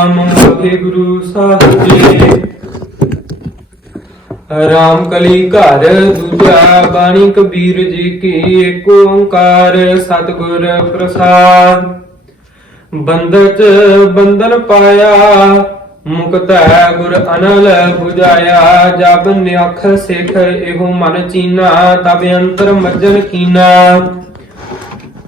ਸਤਨਾਮ ਵਾਹਿਗੁਰੂ ਸਾਹਿਬ ਜੀ ਰਾਮ ਕਲੀ ਘਰ ਦੂਜਾ ਬਾਣੀ ਕਬੀਰ ਜੀ ਕੀ ਏਕ ਓੰਕਾਰ ਸਤਿਗੁਰ ਪ੍ਰਸਾਦ। ਬੰਦਤ ਬੰਧਨ ਪਾਇਆ, ਮੁਕਤ ਹੈ ਗੁਰ ਅਨਲ 부ਜਾਇਆ ਜਬ ਨਿਆਖ ਸਿਖ ਇਹੋ ਮਨ ਚੀਨਾ, ਤਬ ਅੰਤਰ ਮੱਜਨ ਕੀਨਾ।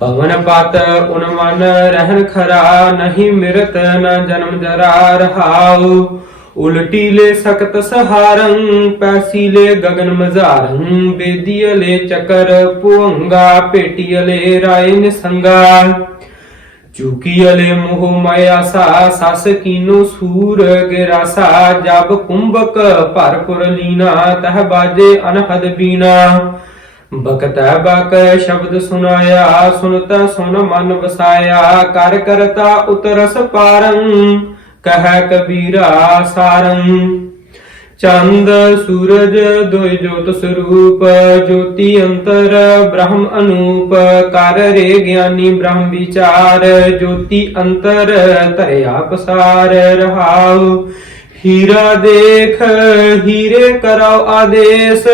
ਪਵਨ ਪਤ ਉਨ ਮਨ ਰਹਿਣ ਖਰਾ, ਨਹੀਂ ਮਿਰਤ ਨਾ ਜਨਮ ਜਰਾ ਰਹਾਉ। ਉਲਟੀ ਲੈ ਸਕਤ ਸਹਾਰੰ, ਪੈਸੀ ਲੈ ਗਗਨ ਮਜ਼ਾਰੰ। ਬੇਦੀਲੇ ਚਕਰ ਪੁੰਗਾ ਪੇਟੀਲੇ ਰਾਏ ਨਿਸੰਗਾ। ਚੁਕੀਲੇ ਮੋਹ ਮਾਇਆ ਸਾ ਸਸ ਕੀਨੋ ਸੂਰ ਗਿਰਾਸਾ। ਜਬ ਕੁੰਭਕ ਭਰਪੁਰ ਲੀਨਾ, ਤਹ ਬਾਜੇ ਅਨਹਦ ਬੀਨਾ। ਬਕਤੈ ਬਕ ਸ਼ਬਦ ਸੁਨਾਇਆ ਸੁਨਤਾ ਸੁਨ ਮਨ ਵਸਾਇਆ, ਕਰ ਕਰਤਾ ਉਤਰਸ ਪਾਰੰ, ਕਹੈ ਕਬੀਰਾ ਸਾਰੰ। ਚੰਦ, ਸੂਰਜ, ਦੋਇ ਜੋਤ ਸਰੂਪ, ਜੋਤੀ ਅੰਤਰ, ਬ੍ਰਹਮ ਅਨੂਪ, ਕਰ ਰੇ ਗਿਆਨੀ ਬ੍ਰਹਮ ਵਿਚਾਰ, ਜੋਤੀ ਅੰਤਰ ਧਰਿਆ ਪਸਾਰ ਰਹਾਉ। ਹੀਰਾ ਦੇਖ, ਹੀਰੇ ਕਰੋ ਆਦੇਸ਼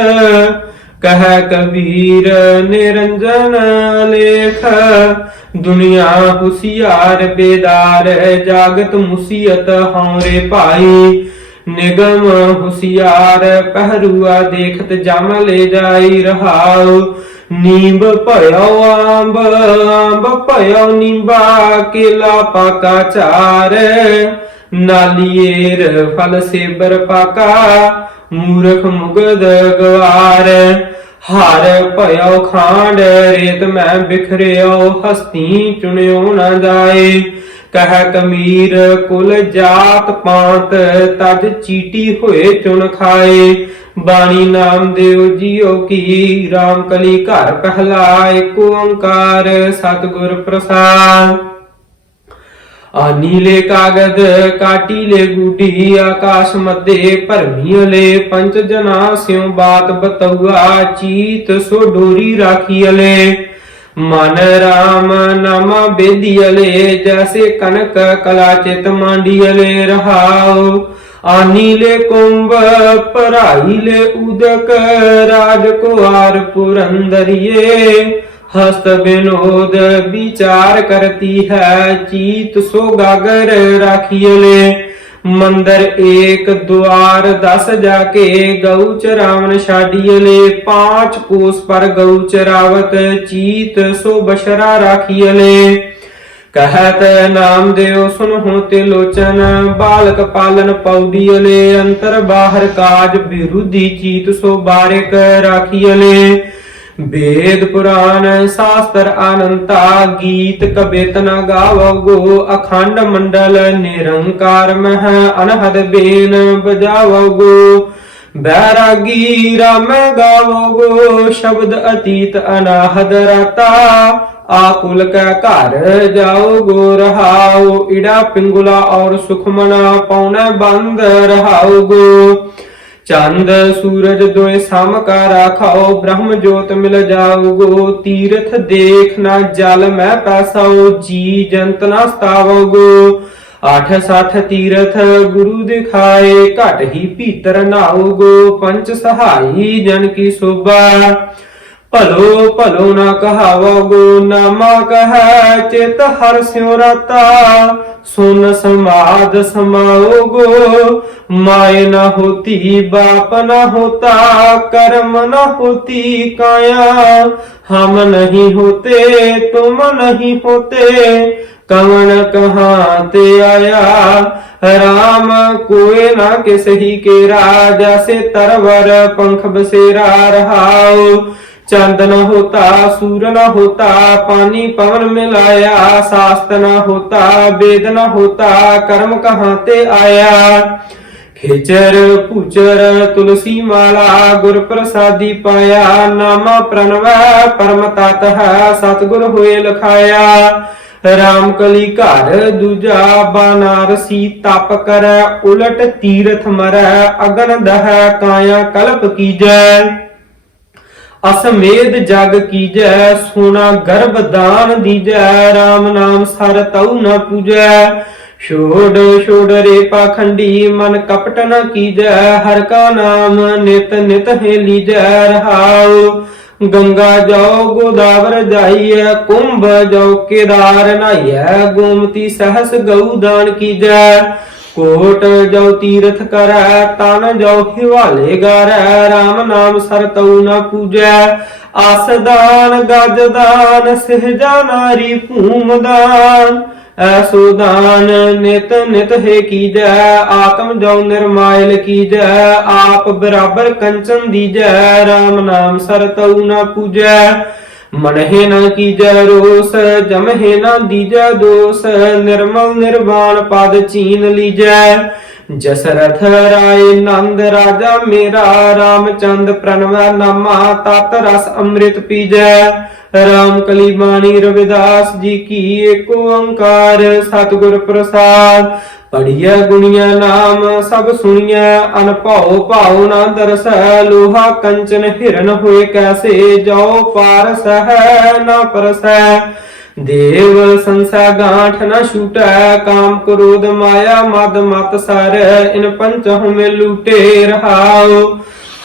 ਕਹੈ ਕਬੀਰ, ਨਿਰੰਜਨ ਲੇਖ, ਦੁਨੀਆ ਹੁਸਿਆਰ ਬੇਦਾਰ, ਜਾਗਤ ਮੁਸੀਅਤ ਹਉਰੇ ਭਾਈ। ਨਿਗਮ ਹੁਸਿਆਰ, ਪਹਿਰੂਆ ਦੇਖਤ ਜਮ ਲੈ ਜਾਈ ਰਹਾਉ। ਨੀਂਬ ਭਇਓ ਆਂਬ ਆਂਬ ਭਇਓ ਨੀਂਬਾ, ਕੇਲਾ ਪਾਕਾ ਚਾਰ। ਨਾਲੀਏਰ ਫਲ ਸੇਬਰ ਪਾਕਾ, ਮੂਰਖ ਮੁਗਦ ਗਵਾਰ। ਹਰ ਭਇਓ ਖਾਂਡ, ਰੇਤ ਮੈਂ ਬਿਖਰਿਓ, ਹਸਤੀ ਚੁਣਿਓ ਨਾ ਜਾਏ। ਕਹ ਕਮੀਰ, ਕੁਲ ਜਾਤ ਪਾਤ, ਤਜ ਚੀਟੀ ਹੋਏ ਚੁਣ ਖਾਏ। ਬਾਣੀ ਨਾਮ ਦੇਵ ਜੀਓ ਕੀ RAM ਕਲੀ ਘਰ ਪਹਿਲਾ, ਏਕ ਓੰਕਾਰ, ਸਤਿਗੁਰ ਪ੍ਰਸਾਦ। ਆ ਨੀਲੇ ਕਾਗਦ ਕਾਟੀ ਲੈ ਗੂਢੀ ਆਕਾਸ਼ ਮੱਦੇ ਭਰਮੀਲੇ ਪੰਚ ਜਨਾ ਸਿਉ ਬਾਤ ਬਤਉਆ ਚੀਤ ਸੋ ਡੋਰੀ ਰਾਖੀਲੇ ਮਨ ਰਾਮ ਨਾਮ ਬੇਦੀਲੇ ਜੈਸੇ ਕਨਕ ਕਲਾ ਚਿਤ ਮਾਂਡੀਲੇ ਰਹਾਉ। ਆਨੀਲੇ ਕੁੰਭ ਭਰਾਈਲੇ ਉਦਕ, ਰਾਜ ਕੁਆਰ ਪੁਰੰਦਰੀਏ। ਹਸਤ ਬਿਨੋਦ ਵਿਚਾਰ ਕਰਤੀ ਹੈ, ਚੀਤ ਸੋ ਗਾਗਰ ਰਾਖੀਲੇ ਮੰਦਰ ਏਕ ਦੁਆਰ ਦਸ ਜਾ ਕੇ ਗਊ ਚਰਾਵਨ ਛਾਡੀਲੇ ਪਾਂਚ ਕੋਸ ਪਰ ਗਊ ਚਰਾਵਤ ਚੀਤ ਸੋ ਬਸ਼ਰਾ ਰਾਖੀਲੇ ਕਹਤ ਨਾਮ ਦੇਉ ਸੁਨਹੁ ਤੇ ਲੋਚਨ ਬਾਲਕ ਪਾਲਨ ਪੌਡੀਲੇ ਅੰਤਰ ਬਾਹਰ ਕਾਜ ਬਿਰੁਧੀ ਚੀਤ ਸੋ ਬਾਰਿਕ ਰਾਖੀਲੇ ਵੇਦ ਪੁਰਾਨ ਸ਼ਾਸਤਰ ਅਨੰਤਾ, ਗੀਤ ਕਬਿਤ ਨ ਗੋ ਅਖੰਡ ਮੰਡਲ ਨਿਰੰਕਾਰ ਮਹ ਅਨਹਦ ਬੇਨ ਬਜਾਵਗੋ ਬੈਰਾਗੀ ਰਾਮ ਗਾਵਗੋ ਸ਼ਬਦ ਅਤੀਤ ਅਨਾਹਦ ਰਤਾ, ਆਕੁਲ ਕੈ ਘਰ ਜਾਓ, ਗੋ ਰਹਾਓ ਇੜਾ ਪਿੰਗੁਲਾ ਔਰ ਸੁਖਮਨਾ ਪਉਣਾ ਬੰਦ ਰਹਾਓ, ਗੋ ਚੰਦ ਸੂਰਜ ਦੋਏ ਸਮ ਕਾ ਰਾਖਾਓ ਬ੍ਰਹਮ ਜੋਤ ਮਿਲ ਜਾਊਗੋ ਤੀਰਥ ਦੇਖ ਨਾ ਜਲ ਮੈਂ ਪੈਸਾਓ ਜੀ ਜੰਤ ਨਾ ਸਤਾਵੋਗੋ ਆਠ ਸੱਠ ਤੀਰਥ ਗੁਰੂ ਦਿਖਾਏ, ਘਟ ਹੀ ਭੀਤਰ ਨਾਉਗੋ ਪੰਚ ਸਹਾਈ ਜਨ ਕੀ ਸੋਭਾ। ਭਲੋ ਭਲੋ ਨਾ ਕਹਾਵਗੋ ਨਾਮਾ ਕਹੈ ਚਿਤ ਹਰ ਸਿਉ ਰਤਾ। ਸੁਨ ਸਮਾਦ ਸਮਾਓਗੋ ਮਾਇ ਨਾ ਹੋਤੀ, ਬਾਪ ਨਾ ਹੋਤਾ, ਕਰਮ ਨਾ ਹੋਤੀ ਕਾਇਆ। ਹਮ ਨਹੀਂ ਹੋਤੇ, ਤੁਮ ਨਹੀਂ ਹੋਤੇ ਕਵਨ ਕਹਾਂ ਤੇ ਆਇਆ। ਰਾਮ ਕੋਏ ਨਾ ਕਿਸਹੀ ਕੇ ਰਾਜ ਸੇ ਤਰਵਰ ਪੰਖ ਬਸੇਰਾ ਰਹਾਉ। ਚੰਦ ਨ ਹੋਤਾ, ਸੂਰ ਨਾ ਹੋਤਾ, ਪਾਣੀ ਪਵਨ ਮਿਲਾਇਆ, ਸਾਸਤ ਨਾ ਹੋਤਾ, ਵੇਦ ਨ ਹੋਤਾ, ਕਰਮ ਕਹਾਂ ਤੇ ਆਇਆ? ਖੇਚਰ ਪੂਚਰ ਤੁਲਸੀ ਮਾਲਾ, ਗੁਰ ਪ੍ਰਸਾਦੀ ਪਾਇਆ, ਨਾਮ ਪ੍ਰਣਵੈ, ਪਰਮ ਤਤ ਹੈ, ਸਤਗੁਰ ਹੋਏ ਲਖਾਇਆ। ਰਾਮ ਕਲੀ ਘਰ ਦੂਜਾ, ਬਨਾਰਸੀ ਤਪ ਕਰੈ, ਉਲਟ ਤੀਰਥ ਮਰੈ, ਅਗਨ ਦਹ, ਕਾਇਆ ਕਲਪ ਕੀਜੈ। ਅਸਮੇਧ ਜਗ ਕੀਜੈ, ਸੋਨਾ ਗਰਭ ਦਾਨ ਦੀਜੈ RAM ਨਾਮ ਸਰ ਤਉ ਨ ਪੂਜੈ। ਛੋੜ ਛੋੜ ਰੇ ਪਾਖੰਡੀ ਮਨ ਕਪਟ ਨ ਕੀਜੈ, ਹਰ ਕਾ ਨਾਮ ਨਿਤ ਨਿਤ ਹੈ ਲੀਜੈ ਰਹਾਉ। ਗੰਗਾ ਜਾਓ, ਗੋਦਾਵਰ ਜਾਈਐ, ਕੁੰਭ ਜਾਓ, ਕੇਦਾਰ ਨਾਈਐ, ਗੋਮਤੀ ਸਹਸ ਗਊ ਦਾਨ ਕੀਜੈ। ਕੋਟ ਜਾਓ ਤੀਰਥ ਕਰੈ, ਤਨ ਜਾਓ ਹਿਵਾਲੇ ਗਰੈ RAM ਨਾਮ ਸਰਤਉ ਨਾ ਪੂਜੈ। ਆਸਦਾਨ ਗਜਦਾਨ ਸਹਿਜਾ ਨਾਰੀ ਭੂਮਦਾਨ ਐਸੋ ਦਾਨ ਨਿਤ ਨਿਤ ਹੈ ਕੀਜੈ, ਆਤਮ ਜਉ ਨਿਰਮਾਇਲ ਕੀਜੈ, ਆਪ ਬਰਾਬਰ ਕੰਚਨ ਦੀਜੈ RAM ਨਾਮ ਸਰ ਸਰਤਉ ਨਾ ਪੂਜੈ। ਮਨਹਿ ਨ ਕੀਜੈ ਰੋਸ, ਜਮਹਿ ਨ ਦੀਜੈ ਦੋਸ, ਨਿਰਮਲ ਨਿਰਵਾਣ ਪਦ ਚੀਨ ਲੀਜੈ। ਜਸਰਥ ਰਾਏ ਨੰਦ ਰਾਜਾ ਮੇਰਾ, ਰਾਮਚੰਦ ਪ੍ਰਣਵ ਨਾਮਾ, ਤਤ ਰਸ ਅੰਮ੍ਰਿਤ ਪੀਜੈ। ਰਾਮ ਕਲੀ ਬਾਣੀ ਰਵਿਦਾਸ ਜੀ ਕੀ ਏਕ ਓੰਕਾਰ ਸਤਿਗੁਰ ਪ੍ਰਸਾਦ ਪੜੀਐ ਗੁਣੀਆਂ ਨਾਮ, ਸਭ ਸੁਣੀਐ, ਅਨਭਉ ਭਾਉ ਨਾ ਦਰਸੈ, ਲੋਹਾ ਕੰਚਨ ਹਿਰਨ ਹੋਏ ਕੈਸੇ ਜਾਓ ਪਾਰਸ ਹੈ ਨਾ ਪਰਸੈ। ਦੇਵ ਸੰਸਾ ਗਾਂਠ ਨ ਛੂਟੈ, ਕਾਮ ਕ੍ਰੋਧ ਮਾਇਆ ਮਦ ਮਤ ਸਰ, ਇਨ ਪੰਚਹੁ ਮੇ ਲੂਟੇ ਰਹਾਉ।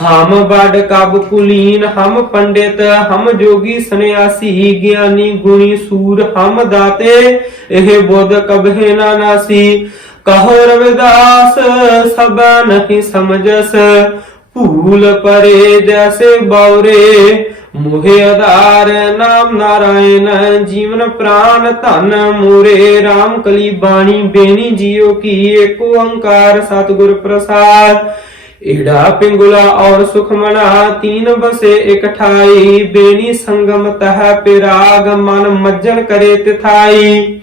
ਹਮ ਬੜ ਕਬ ਕੁਲੀਨ, ਹਮ ਪੰਡਿਤ, ਹਮ ਜੋਗੀ ਸੰਨਿਆਸੀ, ਗਿਆਨੀ ਗੁਣੀ ਸੂਰ, ਹਮ ਦਾਤੇ, ਇਹ ਬੁੱਧ ਕਬਹਿ ਨਾ ਨਾਸੀ। ਕਹੋ ਰਵਿਦਾਸ, ਸਭ ਨਹੀਂ ਸਮਝਸ। ਭੂਲ ਪਰੇ ਜੈਸੇ ਬੌਰੇ ਮੋਹਿ ਆਧਾਰ, ਨਾਮ ਨਾਰਾਇਣ, ਜੀਵਨ ਪ੍ਰਾਨ ਧਨ ਮੂਰੇ। RAM ਕਲੀ ਬਾਣੀ ਬੇਣੀ ਜੀਓ ਕੀ, ਏਕ ਓੰਕਾਰ ਸਤਿਗੁਰ ਪ੍ਰਸਾਦ। ਏੜਾ ਪਿੰਗੁਲਾ ਔਰ ਸੁਖਮਣਾ ਤੀਨ ਬਸੇ ਇਕਠਾਈ ਬੇਣੀ ਸੰਗਮ ਤਹ ਪਿਰਾਗ, ਮਨ ਮੱਜਣ ਕਰੇ ਤਿਥਾਈ।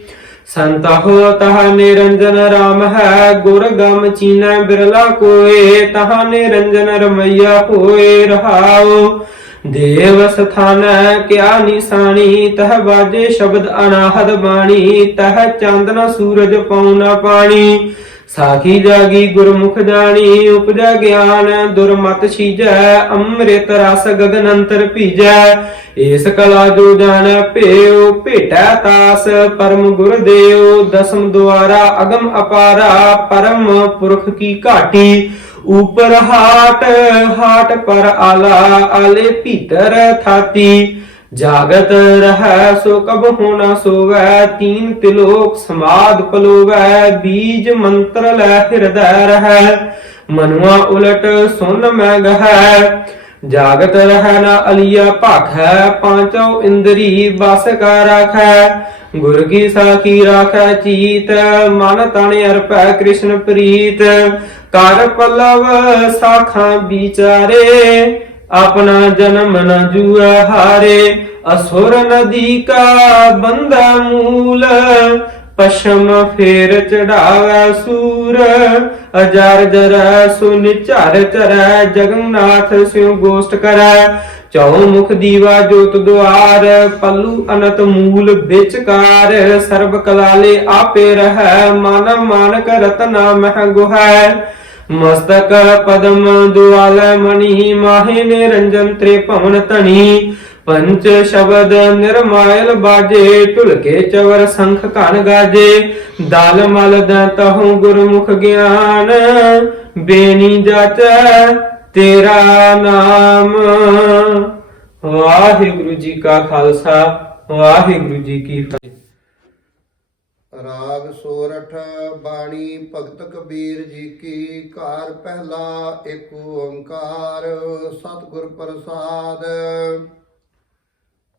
ਸੰਤਹੁ ਤਹ ਨਿਰੰਜਨ ਰਾਮ ਹੈ, ਗੁਰ ਗਮ ਚੀਨੈ ਬਿਰਲਾ ਕੋਏ, ਤਹ ਨਿਰੰਜਨ ਰਮਈਆ ਹੋਏ ਰਹਾਉ। ਦੇਵ ਸਥਾਨ ਕਿਆ ਨਿਸ਼ਾਨੀ, ਤਹ ਬਾਜੇ ਸ਼ਬਦ ਅਨਾਹਦ ਬਾਣੀ, ਤਹ ਚੰਦਨ ਸੂਰਜ ਪਉਨਾ ਪਾਣੀ। ਸਾਖੀ ਜਾਗੀ ਗੁਰਮੁਖ ਜਾਣੀ, ਉਪਜਾ ਗਿਆਨ, ਦੁਰਮਤ ਛੀਜੈ, ਅੰਮ੍ਰਿਤ ਰਸ ਗਗਨ ਅੰਤਰ ਭੀਜੈ। ਏਸ ਕਲਾ ਜੋ ਜਾਣੈ ਭੇਉ, ਭੇਟੈ ਤਾਸ, ਪਰਮ ਗੁਰ ਦੇਉ, ਦਸਮ ਦੁਆਰਾ ਅਗਮ ਅਪਾਰਾ, ਪਰਮ ਪੁਰਖ ਕੀ ਘਾਟੀ। ਉਪਰ ਹਾਟ ਹਾਟ ਪਰ ਆਲਾ, ਆਲੇ ਭੀਤਰ ਥਾਤੀ। ਜਾਗਤ ਰਹਿ ਸੋ ਕਬ ਹੋਣਾ ਸੋਵੈ, ਤੀਨ ਤਿਲੋਕ ਸਮਾਦ ਪਲੋਵੈ, ਬੀਜ ਮੰਤਰ ਲੈ ਹਿਰਦੈ ਰਹਿ, ਮਨੁਆ ਉਲਟ ਸੁਨ ਮੈਂ ਗਹਿ। ਜਾਗਤ ਰਹਿ ਨਾ ਅਲੀਆ ਭਾਖੈ, ਪਾਂਚੋ ਇੰਦਰੀ ਬਸ ਕਾ ਰਾਖੈ। ਗੁਰ ਕੀ ਸਾਖੀ ਰਾਖੈ ਚੀਤ, ਮਨ ਤਨ ਅਰਪੈ ਕ੍ਰਿਸ਼ਨ ਪ੍ਰੀਤ। ਕਰ ਪਲਵ ਸਾਖਾਂ ਵਿਚਾਰੇ ਆਪਣਾ ਜਨਮ ਨ ਜੂਐ ਹਾਰੇ, ਅਸੁਰ ਨਦੀ ਕਾ ਬੰਦਾ ਮੂਲ, ਪਸ਼ਮ ਫੇਰ ਚੜਾਵੈ ਸੂਰ, ਅਜਰ ਜਰੈ ਸੁਨ ਝਰ ਚਰੈ, ਜਗਨਨਾਥ ਸਿਉ ਗੋਸ਼ਟ ਕਰੈ। ਚਉ ਮੁਖ ਦੀਵਾ ਜੋਤ ਦੁਆਰ, ਪੱਲੂ ਅਨਤ ਮੂਲ ਵਿਚਕਾਰ ਸਰਬ ਕਲਾਲੇ ਆਪੇ ਰਹੈ, ਮਨ ਮਾਨਕ ਰਤਨਾ ਮਹਿ ਗੁਹੈ। ਮਸਤਕ ਪਦਮ ਦੁਆਲ ਮਣੀ ਮਾਹੇ ਨਿਰੰਜਨ ਤ੍ਰੇ ਧਣੀ। ਪੰਚ ਸ਼ਬਦ ਨਿਰਮਾਇਲ ਬਾਜੇ, ਢੁਲਕੇ ਚਵਰ ਸੰਖ ਘਨ ਗਾਜੇ। ਦਲ ਮਲ ਦਤਹੁ ਗੁਰਮੁਖ ਗਿਆਨ, ਬੇਨੀ ਜਾਚੈ ਤੇਰਾ ਨਾਮ। ਵਾਹਿਗੁਰੂ ਜੀ ਕਾ ਖਾਲਸਾ, ਵਾਹਿਗੁਰੂ ਜੀ ਕੀ ਫਤਿਹ। ਰਾਗ ਸੋਰਠ, ਬਾਣੀ ਭਗਤ ਕਬੀਰ ਜੀ ਕੀ ਕਾਰ ਪਹਿਲਾ ਏਕ ਓੰਕਾਰ, ਸਤਿਗੁਰ ਪ੍ਰਸਾਦ।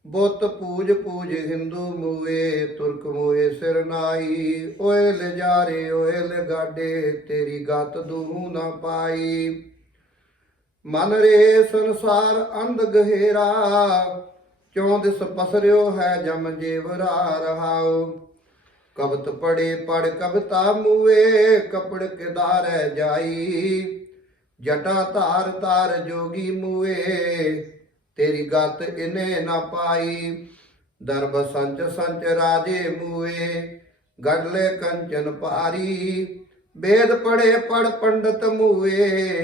ਬੁੱਤ ਪੂਜ ਪੂਜ ਹਿੰਦੂ ਮੂਏ, ਤੁਰਕ ਮੂਏ ਸਿਰ ਨਾਈ ਓਏ ਲਿਜਾਰੇ ਓਏ ਲਗਾਡੇ ਤੇਰੀ ਗਤ ਦੂਹ ਨਾ ਪਾਈ। ਮਨ ਰੇ ਸੰਸਾਰ ਅੰਧ ਗਹਿਰਾ, ਚੋਂ ਦਿਸ ਪਸਰਿਓ ਹੈ ਜਮ ਜੇਵਰਾ ਰਹਾਓ ਕਵਤ ਪੜੇ ਪੜ ਕਬਤਾ ਮੂਏ ਕਪੜ ਕਿਦਾਰੈ ਜਾਈ। ਜਟਾ ਧਾਰ ਧਾਰ ਜੋਗੀ ਮੂਏ ਤੇਰੀ ਗਤ ਇਨੇ ਨਾ ਪਾਈ। ਦਰਬ ਸੰਚ ਸੰਚ ਰਾਜੇ ਮੂਏ ਗੜਲੇ ਕੰਚਨ ਪਾਰੀ ਵੇਦ ਪੜੇ ਪੜ ਪੰਡਤ ਮੂਏ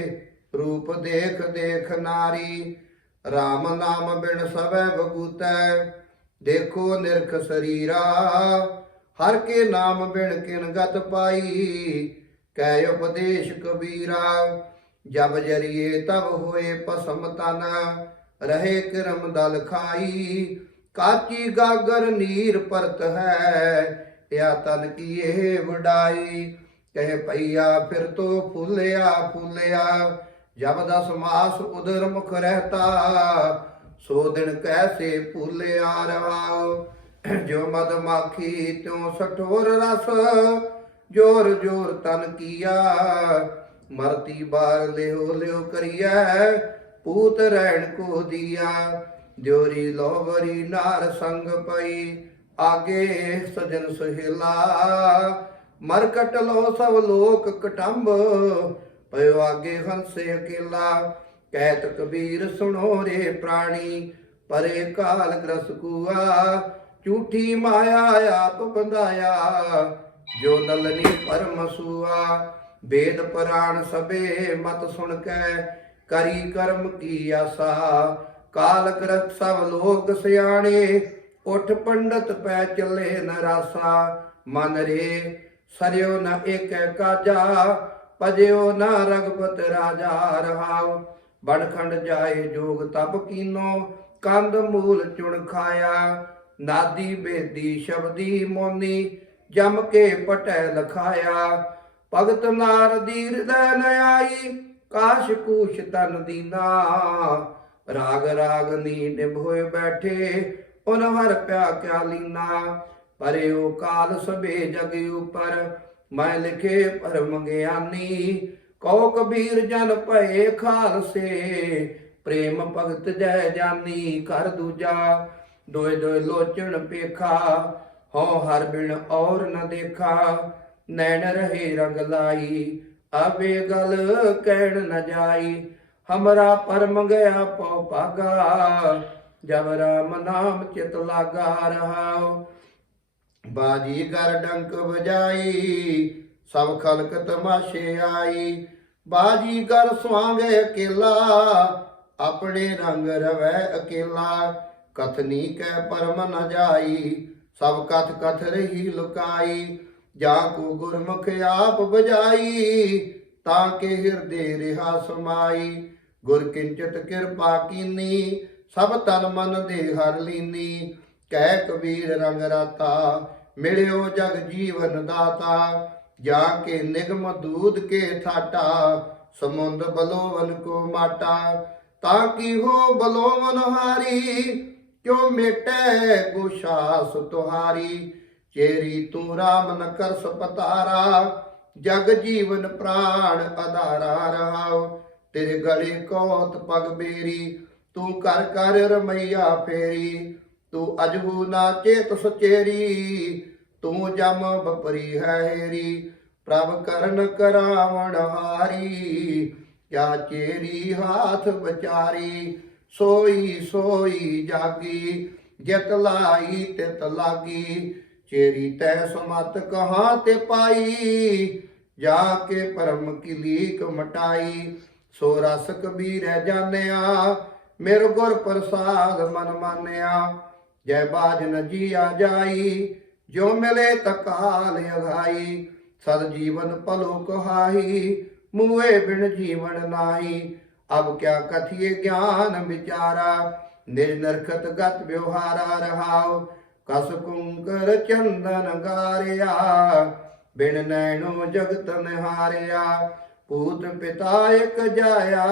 ਰੂਪ ਦੇਖ ਦੇਖ ਨਾਰੀ। RAM ਨਾਮ ਬਿਨ ਸਭੈ ਬਗੂਤੈ ਦੇਖੋ ਨਿਰਖ ਸਰੀਰਾ। ਹਰ ਕੇ ਨਾਮ ਬਿਨ ਕਿਨ ਗਤ ਪਾਈ, ਕਹਿ ਉਪਦੇਸ਼ ਕਬੀਰਾ। ਜਬ ਜਰੀਏ ਤਬ ਹੋਏ ਪਸਮ ਤਨ, ਰਹੇ ਕਰਮ ਦਲ ਖਾਈ। ਕਾਚੀ ਗਾਗਰ ਨੀਰ ਪਰਤ ਹੈ ਯਾ ਤਨ ਕੀ ਇਹ ਵਡਾਈ। ਕਹਿ ਪਈਆ, ਫਿਰ ਤੋ ਫੁੱਲਿਆ ਫੁੱਲਿਆ। ਜਬ ਦਸ ਮਾਸ ਉਦਰ ਮੁਖ ਰਹਤਾ, ਸੋ ਦਿਨ ਕੈਸੇ ਫੁੱਲਿਆ ਰਹਾ ਜੋ ਮਦ ਮਾਖੀ ਤਿਉ ਸਠੋਰ ਰਸ, ਜੋਰ ਜੋਰ ਤਨ ਕੀਆ। ਮਰਤੀ ਬਾਰ ਲਿਓ ਲਿਓ ਕਰੀਐ, ਪੂਤ ਰਹਿਣ ਕੋ ਦੀਆ। ਦਿਉਰੀ ਲੋਵਰੀ ਨਾਰ ਸੰਗ ਪਈ, ਆਗੇ ਸਜਨ ਸੁਹੇਲਾ। ਮਰਕਟ ਲੋ ਸਭ ਲੋਕ ਕਟੰਬ, ਪਇਓ ਆਗੇ ਹੰਸੇ ਅਕੇਲਾ। ਕਹਿਤ ਕਬੀਰ ਸੁਣੋ ਰੇ ਪ੍ਰਾਣੀ, ਪਰੇ ਕਾਲ ਗ੍ਰਸ ਕੂਆ। ਝੂਠੀ ਮਾਇਆ ਆਪ ਬੰਦਾਇਆ ਜੋ ਨਲਨੀ ਪਰਮ ਸੂਆ। ਵੇਦ ਪੁਰਾਣ ਸਭੇ ਮਤ ਸੁਣ ਕੇ ਕਰੀ ਕਰਮ ਕੀ ਆਸਾ। ਕਾਲ ਕਰਤ ਸਭ ਲੋਕ ਸਿਆਣੇ, ਉਠ ਪੰਡਤ ਪੈ ਚੱਲੇ ਨਰਾਸਾ। ਮਨ ਰੇ ਸਰਿਓ ਨ ਏਕੈ ਕਾਜਾ ਪਜਿਓ ਨ ਰਗਪਤ ਰਾਜਾ ਰਹਾਉ। ਬੜਖੰਡ ਜਾਏ ਜੋਗ ਤਪ ਕੀਨੋ, ਕੰਦ ਮੂਲ ਚੁਣ ਖਾਇਆ। ਨਾਦੀ ਬੇਦੀ ਸ਼ਬਦੀ ਮੋਨੀ ਜਮ ਕੇ ਪਟੈ ਲਖਾਇਆ। ਭਗਤ ਨਾਰ ਦੀ ਹਿਰਦੈ ਨ ਕਾਸ਼ ਕੂਸ਼ ਤਨ ਦੀਨਾ। ਰਾਗ ਰਾਗ ਨੀ ਨਿਭੋਏ ਬੈਠੇ ਉਨ ਹਰ ਪਿਆ ਕਿਆ ਲੀਨਾ। ਪਰੇ ਉਹ ਕਾਲ ਸਭੇ ਜਗ ਉਪਰ, ਮੈਂ ਲਿਖੇ ਪਰਮ ਗਿਆਨੀ। ਕਉ ਕਬੀਰ ਜਨ ਭਏ ਖਾਲਸੇ, ਪ੍ਰੇਮ ਭਗਤ ਜੈ ਜਾਨੀ ਕਰ ਦੂਜਾ। ਦੋਏ ਦੋਏ ਲੋਚਣ ਪੇਖਾ, ਹਉ ਹਰ ਬਿਨ ਔਰ ਨ ਦੇਖਾ। ਨੈਣ ਰਹੇ ਰੰਗ ਲਾਈ, ਆਵੇ ਗਲ ਕਹਿਣ ਨ ਜਾਈ। ਹਮਰਾ ਪਰਮ ਗਿਆ ਪਉ ਭਾਗਾ, ਜਬ ਰਾਮ ਨਾਮ ਚਿਤ ਲਾਗਾ ਰਹਾਉ। ਬਾਜੀ ਕਰ ਡੰਕ ਵਜਾਈ, ਸਭ ਖਲਕ ਤਮਾਸ਼ੇ ਆਈ। ਬਾਜੀ ਕਰ ਸਵਾਂਗੇ ਅਕੇਲਾ, ਆਪਣੇ ਰੰਗ ਰਵੈ ਅਕੇਲਾ। ਕਥਨੀ ਕੈ ਪਰਮ ਨ ਜਾਈ, ਸਭ ਕਥ ਕਥ ਰਹੀ ਲੁਕਾਈ, ਜਾਂ ਕੋ ਗੁਰਮੁਖ ਆਪ ਬਜਾਈ ਤਾਂ ਕੇ ਹਿਰਦੇ ਰਹਾ ਸਮਾਈ। ਗੁਰ ਕਿੰਚਤ ਕਿਰਪਾ ਕੀਨੀ, ਸਭ ਤਨ ਮਨ ਦੇ ਹਰ ਲੀਨੀ। ਕਹਿ ਕਬੀਰ ਰੰਗ ਰਾਤਾ, ਮਿਲਿਓ ਜਗ ਜੀਵਨ ਦਾਤਾ। ਜਾ ਕੇ ਨਿਗਮ ਦੂਧ ਕੇ ਥਾਟਾ ਸਮੁੰਦ ਬਲੋਵਨ ਕੋ ਮਾਟਾ। ਤਾਂ ਕੀ ਹੋ ਬਲੋਵਨ ਹਾਰੀ ਕਿਉ ਮਿਟੈ ਗੁਸ਼ਾਸ ਤੁਹਾਰੀ? ਚੇਰੀ ਤੂੰ ਰਾਮ ਨ ਕਰ ਸਪਤਾਰਾ, ਜਗ ਜੀਵਨ ਪ੍ਰਾਣ ਆਧਾਰਾ ਰਹਾਉ। ਤੇਰੇ ਗਲੇ ਕੋਤ ਪਗ ਬੇਰੀ, ਤੂੰ ਕਰ ਕਰ ਰਮਈਆ ਫੇਰੀ। ਤੂੰ ਅਜਹੂ ਨਾ ਚੇਤ ਸੁਚੇਰੀ, ਤੂੰ ਜਮ ਬਪਰੀ ਹੈ ਹੇਰੀ। ਪ੍ਰਭ ਕਰਨ ਕਰਾਵਣ ਹਾਰੀ ਕਿਆ ਚੇਰੀ ਹਾਥ ਵਿਚਾਰੀ। ਸੋਈ ਸੋਈ ਜਾਗੀ, ਜਿਤ ਲਾਈ ਤਿਤ ਲਾਗੀ, ਚੇਰੀ ਤੈ ਸਮਤ ਕਹਾਂ ਤੇ ਪਾਈ, ਜਾ ਕੇ ਪਰਮ ਕੀ ਲੀਕ ਮਟਾਈ, ਸੋ ਰਸ ਕਬੀਰੈ ਜਾਣਿਆ, ਮੇਰ ਗੁਰ ਪ੍ਰਸਾਦ ਮਨ ਮਾਨਿਆ, ਜੈ ਬਾਜ ਨ ਆ ਜਾਈ, ਜੋ ਮਿਲੇ ਤਕਾਲ ਅਗਾਈ, ਸਦ ਜੀਵਨ ਭਲੋ ਕਹਾਈ ਮੂਏ ਬਿਨ ਜੀਵਨ ਨਾਹੀ ਅਬ ਕਿਆ ਕਥੀਏ ਗਿਆਨ ਵਿਚਾਰਾ? ਨਿਜ ਗਤ ਵਿਵਹਾਰਾ ਰਹਾਉ। ਕਸ ਕੁੰਕਰ ਚੰਦਨ ਗਾਰਿਆ। ਬਿਨ ਨੈਣੋ ਜਗਤ ਨਿਹਾਰਿਆ। ਪੂਤ ਪਿਤਾ ਇਕ ਜਾਇਆ।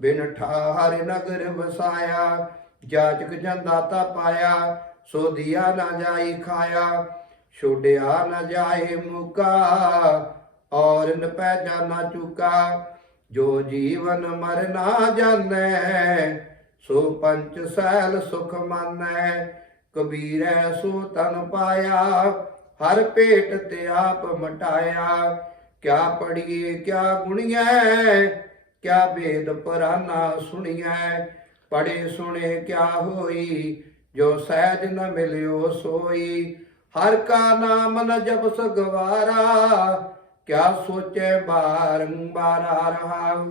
ਬਿਨ ਠਾਹਰ ਨਗਰ ਵਸਾਇਆ। ਜਾਜਕ ਜੰਦਾਤਾ ਪਾਇਆ। ਸੋ ਦਿਆ ਨਾ ਜਾਈ ਖਾਇਆ। ਛੋੜਿਆ ਨਾ ਜਾਏ ਮੁਕਾ। ਔਰ ਨ ਪੈ ਜਾਣਾ ਚੁਕਾ। ਜੋ ਜੀਵਨ ਮਰ ਨਾ ਜਾਣੈ, ਸੋ ਪੰਚ ਸੈਲ ਸੁਖ ਮਾਨੈ। ਕਬੀਰੈ ਸੋ ਤਨ ਪਾਇਆ, ਹਰ ਭੇਟ ਤੇ ਆਪ ਮਟਾਇਆ। ਕਿਆ ਪੜੀਏ ਕਿਆ ਗੁਣੀਐ, ਕਿਆ ਵੇਦ ਪੁਰਾਨਾ ਸੁਣੀਐ। ਪੜੇ ਸੁਣੇ ਕਿਆ ਹੋਈ, ਜੋ ਸਹਿਜ ਨ ਮਿਲਿਓ ਸੋਈ। ਹਰ ਕਾ ਨਾਮ ਨ ਜਪ ਸਗਵਾਰਾ ਕਿਆ ਸੋਚੈ ਬਾਰੰਬਾਰ ਰਹਾ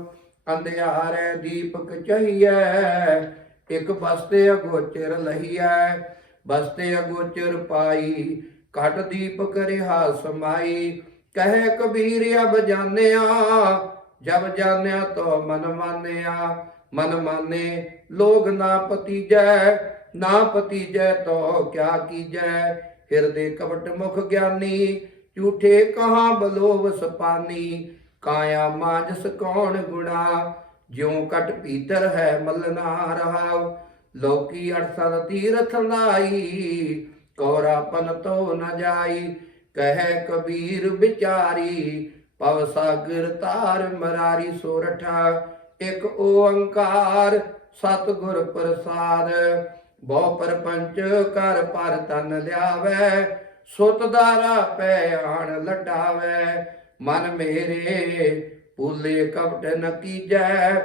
ਅੰਧਿਆਰੇ ਦੀਪਕ ਚਹੀਐ, ਇੱਕ ਬਸਤੇ ਅਗੋਚਰ ਲਹੀਐ, ਬਸਤੇ ਅਗੋਚਰ ਪਾਈ, ਘਟ ਦੀਪਕ ਰਿਹਾ ਸਮਾਈ ਕਹੇ ਕਬੀਰ ਅਬ ਜਾਣਿਆ, ਜਬ ਜਾਣਿਆ ਤੋ ਮਨ ਮਾਨਿਆ, ਮਨ ਮਾਨੇ ਲੋਗ ਨਾ ਪਤੀਜੈ ਨਾ ਪਤੀਜੈ ਤੋ ਕਿਆ ਕੀਜੈ, ਹਿਰਦੇ ਕਵਟ ਮੁਖ ਗਿਆਨੀ ਝੂਠੇ ਕਹਾਂ ਬਲੋਵ ਸਪਾਨੀ, ਕਾਇਆ ਮਾਜਸ ਕੌਣ ਗੁਣਾ? ਜਿਉ ਕਟ ਭੀਤਰ ਹੈ ਮਲਨਾ ਰਹਾਉ, ਲੋਕੀ ਅਰਸਦ ਤੀਰਥ ਲਾਈ ਕੌਰਾਪਨ ਤੋ ਨ ਜਾਈ, ਕਹਿ ਕਬੀਰ ਵਿਚਾਰੀ, ਪਵ ਸਾਗਰ ਤਾਰ ਮਰਾਰੀ ਸੋਰਠਾ, ਇਕ ਓੰਕਾਰ ਸਤਿਗੁਰ ਪ੍ਰਸਾਦ, ਬਹੁ ਪਰਪੰਚ ਕਰ ਪਰ ਤਨ ਲਿਆਵੈ ਸੁਤ ਦਾਰਾ ਪੈ ਆਣ ਲਟਾਵੈ, ਮਨ ਮੇਰੇ ਭੂਲੇ ਕਪਟ ਨ ਕੀਜੈ,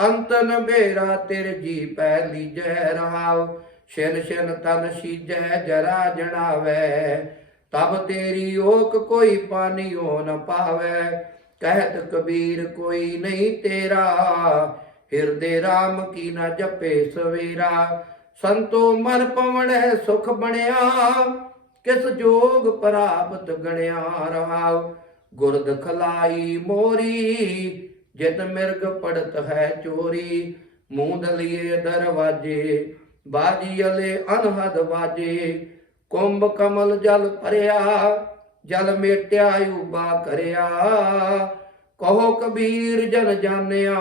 ਅੰਤਨ ਬੇਰਾ ਤੇਰ ਜੀ ਪੈ ਲੀਜੈ ਰਹਾਉ, ਛਿਨ ਛਿਨ ਤਨ ਸੀਜੈ ਜਰਾ ਜਣਾਵੈ, ਤਬ ਤੇਰੀ ਓਕ ਕੋਈ ਪਾਨਿਓ ਨ ਪਾਵੈ, ਕਹਿਤ ਕਬੀਰ ਕੋਈ ਨਹੀਂ ਤੇਰਾ, ਹਿਰਦੇ RAM ਕੀ ਨਾ ਜਪੇ ਸਵੇਰਾ, ਸੰਤੋ ਮਨ ਪਵਣ ਸੁਖ ਬਣਿਆ ਕਿਸ ਜੋਗ ਪ੍ਰਾਪਤ ਗਣਿਆ ਰਹਾਉ? ਗੁਰਦ ਖਲਾਈ ਮੋਰੀ, ਜਿਤ ਮਿਰਗ ਪੜਤ ਹੈ ਚੋਰੀ। ਮੂੰਦਲੀਏ ਦਰਵਾਜੇ, ਬਾਜੀ ਅਲੇ ਅਨਹਦ ਵਾਜੇ। ਕੁੰਭ ਕਮਲ ਜਲ ਭਰਿਆ, ਜਲ ਮੇਟਿਆ ਉਬਾ ਕਰਿਆ। ਕਹੋ ਕਬੀਰ ਜਨ ਜਾਣਿਆ,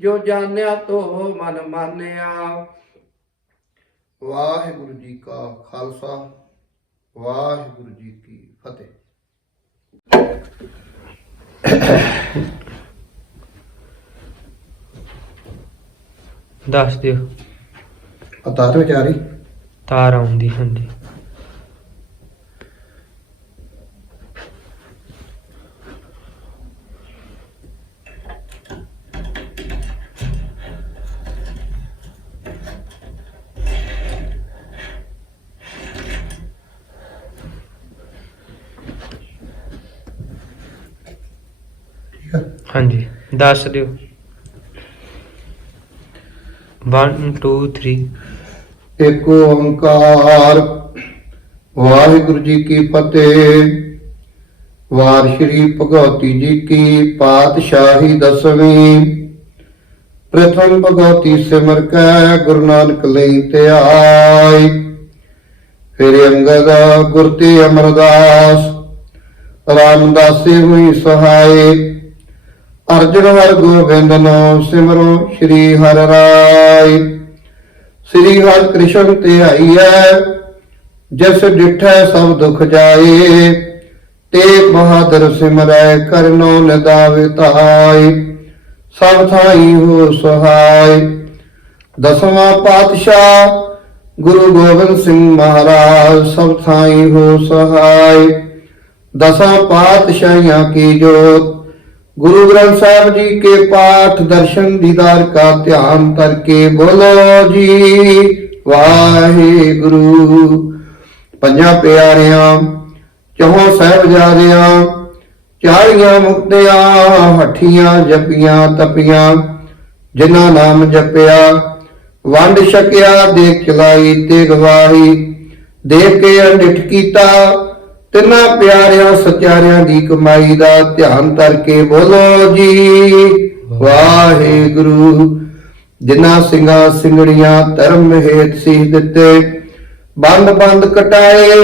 ਜੋ ਜਾਣਿਆ ਤੋ ਮਨ ਮਾਨਿਆ। ਵਾਹਿਗੁਰੂ ਜੀ ਕਾ ਖਾਲਸਾ। ਵਾਹਿਗੁਰੂ ਜੀ ਕੀ ਫਤਿਹ। ਦੱਸ ਦਿਓ। ਅਤਾਰ ਵਿਚਾਰੀ। ਤਾਰ ਆਉਂਦੀ ਹਾਂਜੀ। ਹਾਂਜੀ, ਦੱਸ ਦਿਓ। 1 2 3 ਇੱਕ ਓੰਕਾਰ, ਵਾਹਿਗੁਰੂ ਜੀ ਕੀ ਫਤਿਹ। ਵਾਰ ਸ਼੍ਰੀ ਭਗਵਤੀ ਜੀ ਕੀ ਪਾਤਸ਼ਾਹੀ ਦਸਵੀਂ। ਪ੍ਰਥਮ ਭਗਵਤੀ ਸਿਮਰ ਕੈ, ਗੁਰੂ ਨਾਨਕ ਲਈ ਤੇ ਫਿਰ ਅੰਗਦ, ਗੁਰ ਤੇ ਅਮਰਦਾਸ, ਰਾਮਦਾਸੇ ਹੋਈ ਸਹਾਈ ਅਰਜਨ ਹਰ ਗੋਬਿੰਦ ਨਾਮ ਸਿਮਰੋ ਸ੍ਰੀ ਹਰਿ ਰਾਇ ਸ੍ਰੀ ਹਰਿ ਕ੍ਰਿਸ਼ਨ ਤੇ ਆਈਐ, ਜਿਸ ਡਿਠੈ ਸਭ ਦੁਖ ਜਾਏ, ਤੇ ਬਹਾਦਰ ਸਿਮਰੈ ਕਰਨੋ ਨਿਦਾਵੇ ਤਾਈ ਸਭ ਥਾਈ ਹੋ ਸਹਾਈ ਦਸਵਾਂ ਪਾਤਸ਼ਾਹ ਗੁਰੂ ਗੋਬਿੰਦ ਸਿੰਘ ਮਹਾਰਾਜ ਸਭ ਥਾਈ ਹੋ ਸਹਾਈ ਦਸਾਂ ਪਾਤਸ਼ਾਹੀਆਂ ਕੀ ਜੋਤ ਗੁਰੂ ਗ੍ਰੰਥ ਸਾਹਿਬ ਜੀ ਕੇ ਪਾਠ ਦਰਸ਼ਨ ਦੀਦਾਰ ਕਾ ਧਿਆਨ ਕਰਕੇ ਬੋਲੋ ਜੀ। ਵਾਹਿਗੁਰੂ। ਪੰਜਾਂ ਪਿਆਰਿਆਂ, ਚੌਹਾਂ ਸਾਹਿਬਜ਼ਾਦਿਆਂ, ਚਾਲੀਆਂ ਮੁਕਤਿਆਂ, ਹੱਠੀਆਂ ਜਪੀਆਂ, ਤਪੀਆਂ, ਜਿਨ੍ਹਾਂ ਨਾਮ ਜਪਿਆ, ਵੰਡ ਛਕਿਆ ਦੇ ਚਲਾਈ ਤੇ ਗਵਾਹੀ ਦੇਖ ਕੇ ਅਨਿਠ ਕੀਤਾ ਤਿੰਨਾਂ ਪਿਆਰਿਆਂ ਸਚਾਰਿਆਂ ਦੀ ਕਮਾਈ ਦਾ ਧਿਆਨ ਕਰਕੇ ਬੋਲੋ ਜੀ, ਵਾਹਿਗੁਰੂ। ਜਿਨ੍ਹਾਂ ਸਿੰਘਾਂ ਸਿੰਘੜੀਆਂ ਧਰਮ ਹੇਤ ਸੀਸ ਦਿੱਤੇ, ਬੰਦ ਬੰਦ ਕਟਾਏ,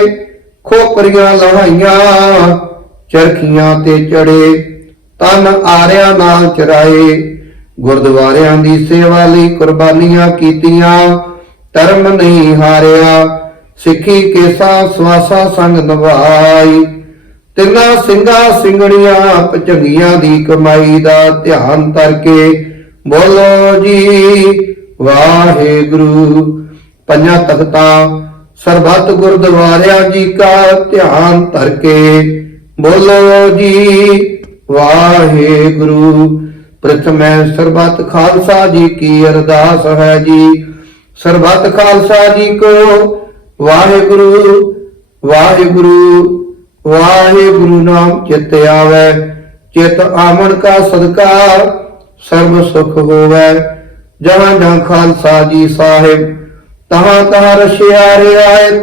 ਖੋਪਰੀਆਂ ਲਹਾਈਆਂ ਚਰਖੀਆਂ ਤੇ ਚੜੇ ਤਨ ਆਰਿਆਂ ਨਾਲ ਚਰਾਏ, ਗੁਰਦੁਆਰਿਆਂ ਦੀ ਸੇਵਾ ਲਈ ਕੁਰਬਾਨੀਆਂ ਕੀਤੀਆਂ, ਧਰਮ ਨਹੀਂ ਹਾਰਿਆ ਸਿੱਖੀ ਕੇਸਾ ਸਵਾਸਾ ਸੰਗ ਨਿਭਾਈ, ਤਿੰਨਾਂ ਸਿੰਘਾਂ ਸਿੰਘਣੀਆਂ ਪਚੰਗੀਆਂ ਦੀ ਕਮਾਈ ਦਾ ਧਿਆਨ ਕਰਕੇ ਬੋਲੋ ਜੀ, ਵਾਹਿਗੁਰੂ। ਪੰਜਾਂ ਤਖਤਾਂ ਸਰਬੱਤ ਗੁਰਦੁਆਰਿਆਂ ਜੀ ਕਾ ਧਿਆਨ ਧਰ ਕੇ ਬੋਲੋ ਜੀ, ਵਾਹਿਗੁਰੂ। ਪ੍ਰਥਮੈ ਸਰਬੱਤ ਖਾਲਸਾ ਜੀ ਕੀ ਅਰਦਾਸ ਹੈ ਜੀ, ਸਰਬੱਤ ਖਾਲਸਾ ਜੀ ਕੋ ਵਾਹਿਗੁਰੂ ਵਾਹਿਗੁਰੂ ਵਾਹਿਗੁਰੂ ਨਾਮ ਚਿਤ ਆਵੈ, ਚਿਤ ਆਮਣ ਕਾ ਸਦਕਾ ਸਰਬ ਸੁਖ ਹੋਵੈ। ਜਹਾਂ ਜਹਾਂ ਖਾਲਸਾ ਜੀ ਸਾਹਿਬ, ਤਹਾਂ ਤਹਾਂ ਰਸ਼ਿਆ ਰਿਆਇਤ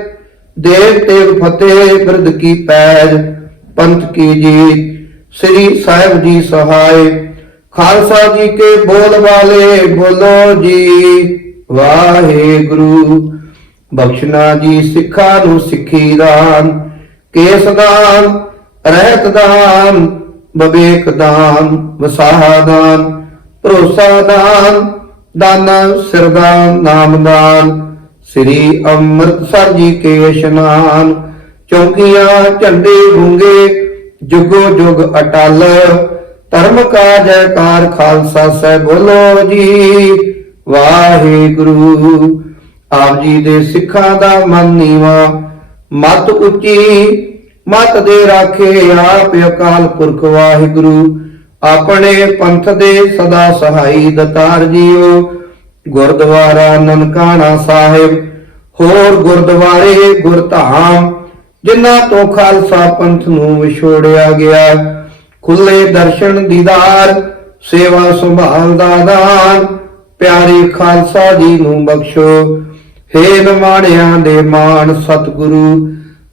ਦੇਵ ਤੇਗ ਫਤਿਹ ਬਿਰਦ ਕੀ ਪੈਜ, ਪੰਥ ਕੀ ਜੀ ਸ੍ਰੀ ਸਾਹਿਬ ਜੀ ਸਹਾਇ। ਖਾਲਸਾ ਜੀ ਕੇ ਬੋਲ ਵਾਲੇ ਬੋਲੋ ਜੀ, ਵਾਹਿਗੁਰੂ। ਬਖਸ਼ਨਾ ਜੀ ਸਿੱਖਾਂ ਨੂੰ ਸਿੱਖੀ ਦਾਨ, ਕੇਸ ਦਾਨ, ਰਹਿਤ ਦਾਨ ਬਵੇਕ ਦਾਨ, ਵਸਾਹ ਦਾਨ, ਭਰੋਸਾ ਦਾਨ, ਦਾਨਾ ਸਿਰਦਾਨ ਨਾਮਦਾਨ ਸ੍ਰੀ ਅੰਮ੍ਰਿਤਸਰ ਜੀ ਕੇ ਇਸ਼ਨਾਨ, ਚੌਕੀਆਂ, ਝੰਡੇ ਗੁੰਗੇ, ਜੁਗੋ ਜੁਗ ਅਟਲ, ਧਰਮ ਕਾ ਜੈਕਾਰ ਖਾਲਸਾ ਸਹਿ ਬੋਲੋ ਜੀ, ਵਾਹਿਗੁਰੂ। ਆਪ ਜੀ ਦੇ ਸਿੱਖਾਂ ਦਾ ਮਨ ਨੀਵਾ, ਮਤ ਉੱਚੀ, ਮਤ ਦੇ ਰਾਖੇ ਆਪ ਅਕਾਲ ਪੁਰਖ ਵਾਹਿਗੁਰੂ, ਆਪਣੇ ਪੰਥ ਦੇ ਸਦਾ ਸਹਾਈ ਦਤਾਰ ਜੀਓ। ਗੁਰਦੁਆਰਾ ਨਨਕਾਣਾ ਸਾਹਿਬ, ਹੋਰ ਗੁਰਦੁਆਰੇ ਗੁਰਧਾਮ, ਜਿਨ੍ਹਾਂ ਤੋਂ ਖਾਲਸਾ ਪੰਥ ਨੂੰ ਵਿਛੋੜਿਆ ਗਿਆ। ਖੁੱਲੇ ਦਰਸ਼ਨ ਦੀਦਾਰ ਸੇਵਾ ਸੰਭਾਲ ਦਾ ਦਾਨ, ਪਿਆਰੇ ਖਾਲਸਾ ਜੀ ਨੂੰ ਬਖਸ਼ੋ। ਹੇ ਨਮਾਣਿਆਂ ਦੇ ਮਾਣ ਸਤਿਗੁਰੂ,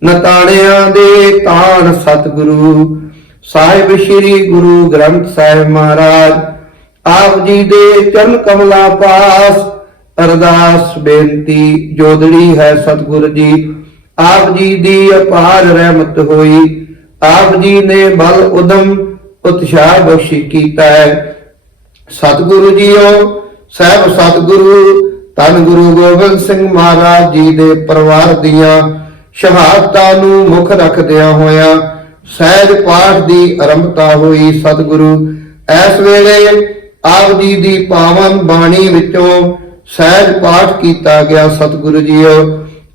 ਨਤਾਣਿਆਂ ਦੇ ਤਾਣ ਸਤਿਗੁਰੂ। ਸਾਹਿਬ ਸ੍ਰੀ ਗੁਰੂ ਗ੍ਰੰਥ ਸਾਹਿਬ ਮਹਾਰਾਜ, ਆਪ ਜੀ ਦੇ ਚਰਨ ਕਮਲਾਂ ਪਾਸ ਅਰਦਾਸ ਬੇਨਤੀ, ਜੋਦੜੀ ਹੈ ਸਤਿਗੁਰੂ ਜੀ। ਆਪ ਜੀ ਦੀ ਅਪਾਰ ਰਹਿਮਤ ਹੋਈ, ਆਪ ਜੀ ਨੇ ਬਲ ਉਦਮ ਉਤਸ਼ਾਹ ਬਖਸ਼ੀ ਕੀਤਾ ਹੈ। ਸਤਿਗੁਰੂ ਜੀਓ, ਸਹਿਬ ਸਤਿਗੁਰੂ ਧੰਨ ਗੁਰੂ ਗੋਬਿੰਦ ਸਿੰਘ ਮਹਾਰਾਜ ਜੀ ਦੇ ਪਰਿਵਾਰ ਦੀਆਂ ਸ਼ਹਾਦਤਾਂ ਨੂੰ ਮੁੱਖ ਰੱਖਦਿਆਂ ਹੋਇਆਂ ਸਹਿਜ ਪਾਠ ਦੀ ਆਰੰਭਤਾ ਹੋਈ ਸਤਿਗੁਰੂ। ਇਸ ਵੇਲੇ ਆਪ ਜੀ ਦੀ ਪਾਵਨ ਬਾਣੀ ਵਿੱਚੋਂ ਸਹਿਜ ਪਾਠ ਕੀਤਾ ਗਿਆ ਸਤਿਗੁਰੂ ਜੀਓ।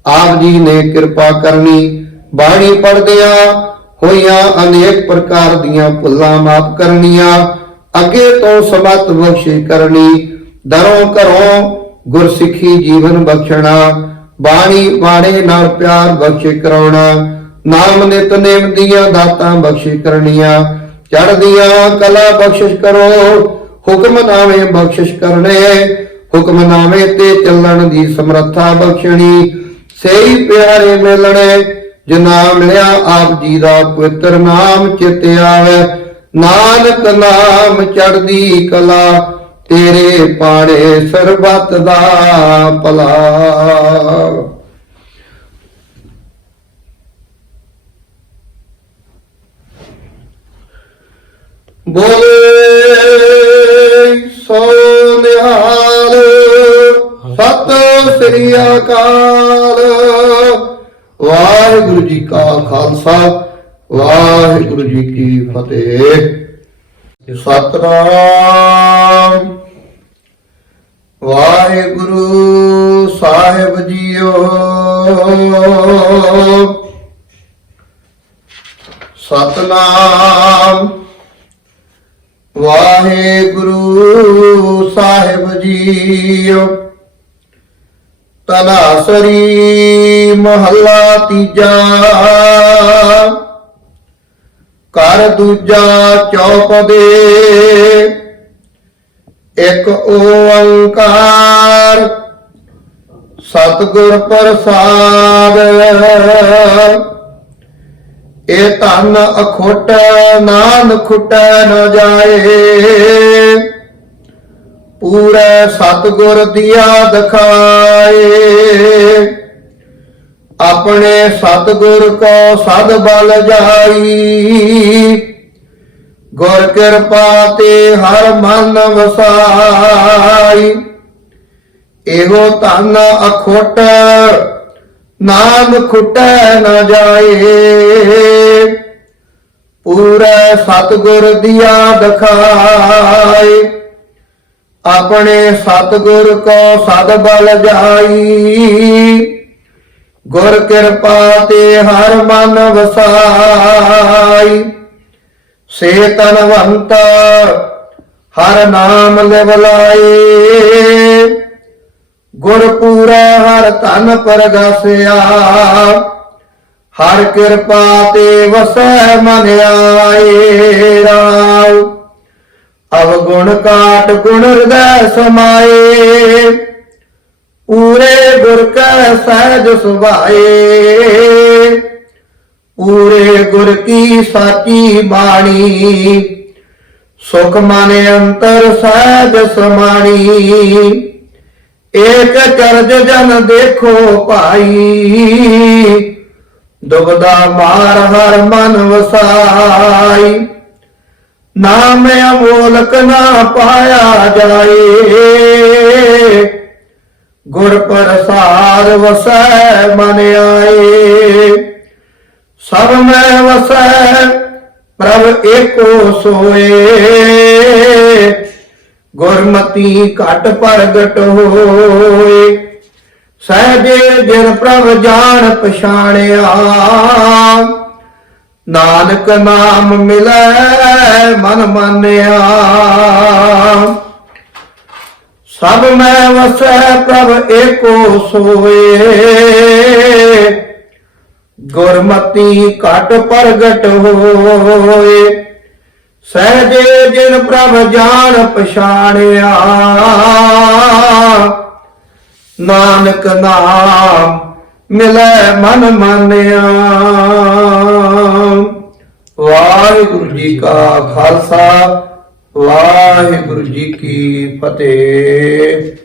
ਆਪ ਜੀ ਨੇ ਕਿਰਪਾ ਕਰਨੀ, ਬਾਣੀ ਪੜ੍ਹਦਿਆਂ ਹੋਈਆਂ ਅਨੇਕ ਪ੍ਰਕਾਰ ਦੀਆਂ ਭੁੱਲਾਂ ਮਾਫ ਕਰਨੀਆਂ, ਅੱਗੇ ਤੋਂ ਸਮਤ ਬਖਸ਼ੀ ਕਰਨੀ ਦਰੋਂ ਘਰੋਂ ਗੁਰਸਿੱਖੀ ਜੀਵਨ ਬਖਸ਼ਣਾ, ਬਾਣੀ ਬਾਣੇ ਨਾਲ ਪਿਆਰ ਬਖਸ਼ੇ ਕਰਾਉਣਾ, ਨਾਮ ਨਿਤਨੇਮ ਦੀਆਂ ਦਾਤਾਂ ਬਖਸ਼ੇ ਕਰਨੀਆਂ, ਚੜ੍ਹਦੀਆਂ ਕਲਾ ਬਖਸ਼ਿਸ਼ ਕਰੋ ਹੁਕਮਨਾਮੇ ਬਖਸ਼ਿਸ਼ ਕਰਨੇ ਹੁਕਮਨਾਮੇ ਤੇ ਚੱਲਣ ਦੀ ਸਮਰੱਥਾ ਬਖਸ਼ਣੀ, ਸਹੀ ਪਿਆਰੇ ਮਿਲਣੇ ਜਿਨਾ ਮਿਲਿਆ ਆਪ ਜੀ ਦਾ ਪਵਿੱਤਰ ਨਾਮ ਚਿਤ ਆਵੇ, ਨਾਨਕ ਨਾਮ ਚੜ੍ਹਦੀ ਕਲਾ ਤੇਰੇ ਪਾੜੇ ਸਰਬਤ ਦਾ ਭਲਾ। ਬੋਲੇ ਸੋ ਨਿਹਾਲ, ਸਤਿ ਸ੍ਰੀ ਅਕਾਲ। ਵਾਹਿਗੁਰੂ ਜੀ ਕਾ ਖਾਲਸਾ, ਵਾਹਿਗੁਰੂ ਜੀ ਕੀ ਫਤਿਹ। ਸਤਨਾਮ। ਵਾਹਿਗੁਰੂ ਸਾਹਿਬ ਜੀਓ। ਸਤਨਾਮ। ਵਾਹਿਗੁਰੂ ਸਾਹਿਬ ਜੀਓ। ਤਨਾਸਰੀ ਮਹੱਲਾ ਤੀਜਾ। ਕਰ ਦੂਜਾ ਚੌਪਦੇ ਇੱਕ ਓੰਕਾਰ ਸਤਿਗੁਰ ਪ੍ਰਸਾਦ। ਇਹ ਧਨ ਅਖੁੱਟ ਨਾਨ ਖੁੱਟੈ ਨ ਜਾਏ। ਪੂਰੇ ਸਤਿਗੁਰ ਦਿਆ ਦਿਖਾਏ। ਆਪਣੇ ਸਤਿਗੁਰ ਕੋ ਸਦ ਬਲ ਜਾਈ ਗੁਰ ਕਿਰਪਾ ਤੇ ਹਰ ਮਨ ਵਸਾਈ। ਇਹੋ ਧਨ ਅਖੁੱਟ ਨਾਮ ਖੁੱਟੈ ਨ ਜਾਏ। ਪੂਰੇ ਸਤਿਗੁਰ ਦੀਆ ਦਿਖਾਏ। ਆਪਣੇ ਸਤਿਗੁਰ ਕੋ ਸਦ ਬਲ ਜਾਈ ਗੁਰ ਕਿਰਪਾ ਤੇ ਹਰ ਮਨ ਵਸਾਈ। ਸੇ ਤਨਵੰਤ ਹਰ ਨਾਮ ਲਿਵਲਾਏ। ਗੁਰ ਪੂਰਾ ਹਰ ਧਨ ਪਰਗਾਸਿਆ। ਹਰ ਕਿਰਪਾ ਤੇ ਵਸੈ ਮਨ ਆਏ ਰਾਉ। ਅਵਗੁਣ ਕਾਟ ਗੁਣ ਹਿਰਦੈ ਸਮਾਏ। ਗੁਰ ਕੈ ਸਹਿਜ ਸੁਭਾਏ। ਪੂਰੇ ਗੁਰ ਕੀ ਸਾਚੀ ਬਾਣੀ। ਸੁਖ ਮਨ ਅੰਤਰ ਸਹਿਜ ਸਮਾਣੀ। ਏਕ ਚਰਜ ਜਨ ਦੇਖੋ ਭਾਈ। ਦੁਬਦਾ ਮਾਰ ਹਰ ਮਨ ਵਸਾਈ। ਨਾਮ ਅਮੋਲਕ ਨਾ ਪਾਇਆ ਜਾਏ। ਗੁਰ ਪ੍ਰਸਾਦ ਵਸੈ ਮਨ ਆਏ। ਸਭ ਮੈਂ ਵਸੈ, ਪ੍ਰਭ ਏਕੋ ਸੋਏ। ਗੁਰਮਤੀ ਘਟ ਪ੍ਰਗਟ ਹੋਏ। ਸਹਜੇ ਜਿਨ ਪ੍ਰਭ ਜਾਣ ਪਛਾਣਿਆ। ਨਾਨਕ ਨਾਮ ਮਿਲੈ ਮਨ ਮਾਨਿਆ। ਸਭ ਮੈਂ ਵਸੈ ਪ੍ਰਭ ਏਕੋ ਸੋਏ। ਗੁਰਮਤੀ ਘਟ ਪ੍ਰਗਟ ਹੋਏ। ਸਹਜੇ ਜਿਨ ਪ੍ਰਭ ਜਾਣ ਪਛਾਣਿਆ। ਨਾਨਕ ਨਾਮ ਮਿਲੈ ਮਨ ਮਾਨਿਆ। ਵਾਹਿਗੁਰੂ ਜੀ ਕਾ ਖਾਲਸਾ। ਵਾਹਿਗੁਰੂ ਜੀ ਕੀ ਫਤਿਹ।